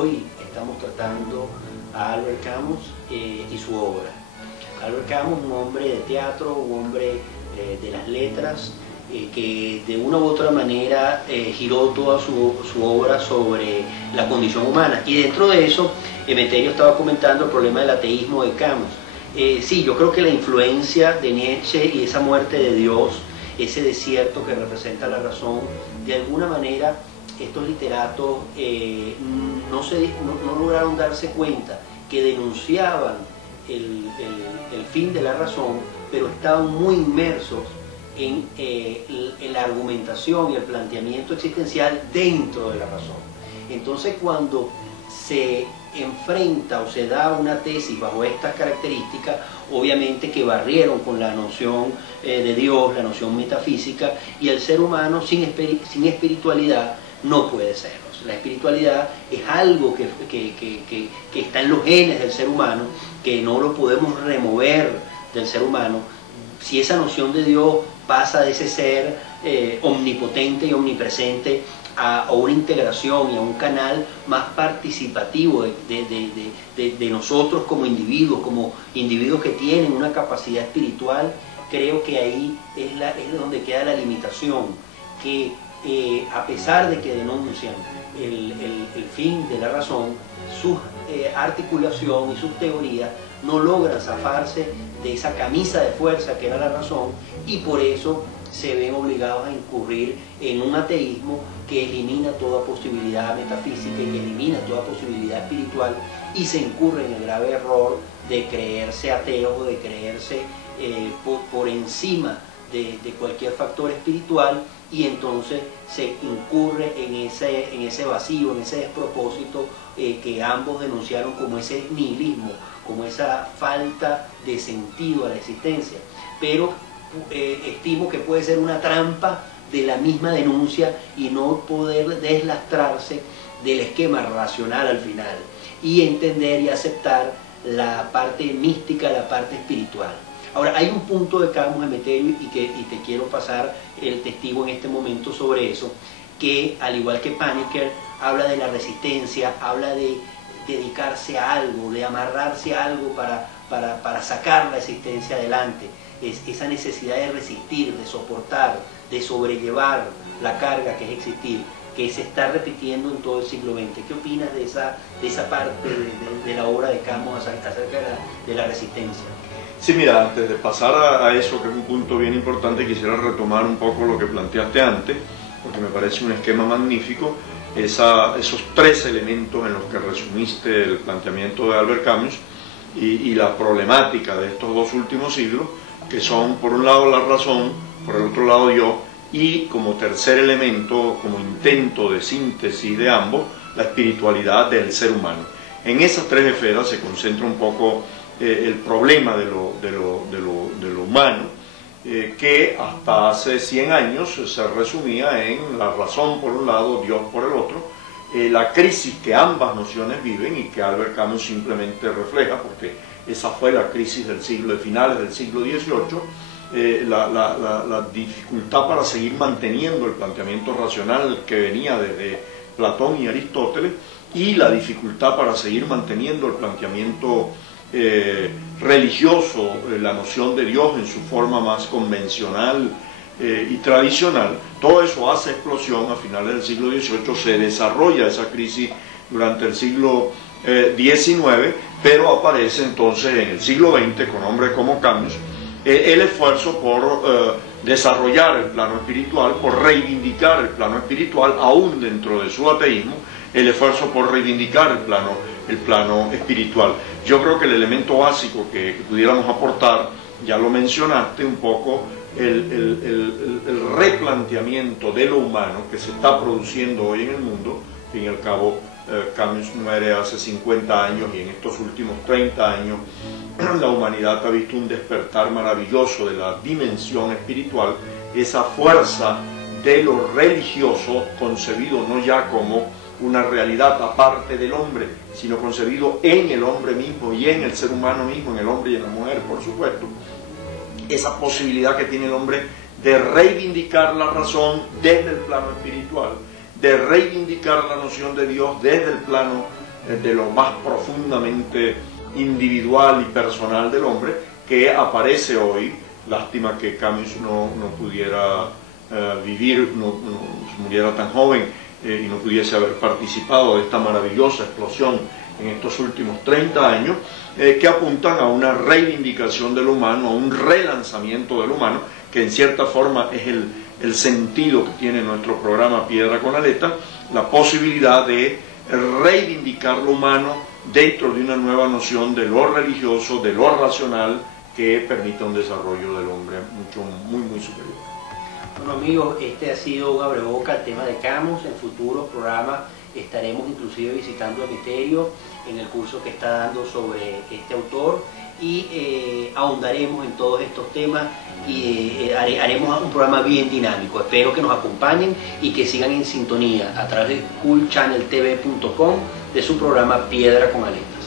hoy estamos tratando a Albert Camus y su obra. Albert Camus, un hombre de teatro, un hombre de las letras, que de una u otra manera giró toda su obra sobre la condición humana. Y dentro de eso, Emeterio estaba comentando el problema del ateísmo de Camus. Sí, yo creo que la influencia de Nietzsche y esa muerte de Dios, ese desierto que representa la razón, de alguna manera estos literatos no lograron darse cuenta que denunciaban el fin de la razón, pero estaban muy inmersos en la argumentación y el planteamiento existencial dentro de la razón. Entonces, cuando se enfrenta o se da una tesis bajo estas características, obviamente que barrieron con la noción de Dios, la noción metafísica, y el ser humano sin espiritualidad no puede serlo. La espiritualidad es algo que está en los genes del ser humano, que no lo podemos remover del ser humano. Si esa noción de Dios pasa de ese ser omnipotente y omnipresente a una integración y a un canal más participativo de nosotros como individuos que tienen una capacidad espiritual, creo que ahí es donde queda la limitación, que a pesar de que denuncian el fin de la razón, su articulación y sus teorías no logran zafarse de esa camisa de fuerza que era la razón, y por eso se ven obligados a incurrir en un ateísmo que elimina toda posibilidad metafísica y que elimina toda posibilidad espiritual, y se incurre en el grave error de creerse ateos o de creerse por encima de cualquier factor espiritual, y entonces se incurre en ese vacío, en ese despropósito que ambos denunciaron como ese nihilismo, como esa falta de sentido a la existencia. Pero estimo que puede ser una trampa de la misma denuncia y no poder deslastrarse del esquema racional al final, y entender y aceptar la parte mística, la parte espiritual. Ahora, hay un punto de Camus, Emeterio, y te quiero pasar el testigo en este momento sobre eso, que al igual que Paniker, habla de la resistencia, habla de dedicarse a algo, de amarrarse a algo para sacar la existencia adelante. Es esa necesidad de resistir, de soportar, de sobrellevar la carga que es existir, que se está repitiendo en todo el siglo XX. ¿Qué opinas de esa parte de la obra de Camus acerca de la resistencia? Sí, mira, antes de pasar a eso, que es un punto bien importante, quisiera retomar un poco lo que planteaste antes, porque me parece un esquema magnífico, esos tres elementos en los que resumiste el planteamiento de Albert Camus y la problemática de estos dos últimos siglos, que son por un lado la razón, por el otro lado Dios, y como tercer elemento, como intento de síntesis de ambos, la espiritualidad del ser humano. En esas tres esferas se concentra un poco el problema de lo humano, que hasta hace 100 años se resumía en la razón por un lado, Dios por el otro, la crisis que ambas nociones viven y que Albert Camus simplemente refleja, porque esa fue la crisis del siglo, de finales del siglo XVIII, la dificultad para seguir manteniendo el planteamiento racional que venía desde Platón y Aristóteles, y la dificultad para seguir manteniendo el planteamiento religioso, la noción de Dios en su forma más convencional y tradicional. Todo eso hace explosión a finales del siglo XVIII, se desarrolla esa crisis durante el siglo XIX, pero aparece entonces en el siglo XX, con hombres como Camus, el esfuerzo por desarrollar el plano espiritual, por reivindicar el plano espiritual, aún dentro de su ateísmo, el esfuerzo por reivindicar el plano espiritual. Yo creo que el elemento básico que pudiéramos aportar, ya lo mencionaste un poco, el replanteamiento de lo humano que se está produciendo hoy en el mundo. Al fin y al cabo, Camus muere hace 50 años y en estos últimos 30 años la humanidad ha visto un despertar maravilloso de la dimensión espiritual, esa fuerza de lo religioso concebido no ya como una realidad aparte del hombre, sino concebido en el hombre mismo y en el ser humano mismo, en el hombre y en la mujer, por supuesto. Esa posibilidad que tiene el hombre de reivindicar la razón desde el plano espiritual, de reivindicar la noción de Dios desde el plano de lo más profundamente individual y personal del hombre, que aparece hoy. Lástima que Camus no pudiera vivir, no muriera tan joven y no pudiese haber participado de esta maravillosa explosión en estos últimos 30 años, que apuntan a una reivindicación del humano, a un relanzamiento del humano, que en cierta forma es el sentido que tiene nuestro programa Piedra con Aleta, la posibilidad de reivindicar lo humano dentro de una nueva noción de lo religioso, de lo racional, que permita un desarrollo del hombre muy superior. Bueno amigos, este ha sido un abreboca al tema de Camus. En futuros programas estaremos inclusive visitando el misterio en el curso que está dando sobre este autor, y ahondaremos en todos estos temas y haremos un programa bien dinámico. Espero que nos acompañen y que sigan en sintonía a través de coolchanneltv.com de su programa Piedra con Aleta.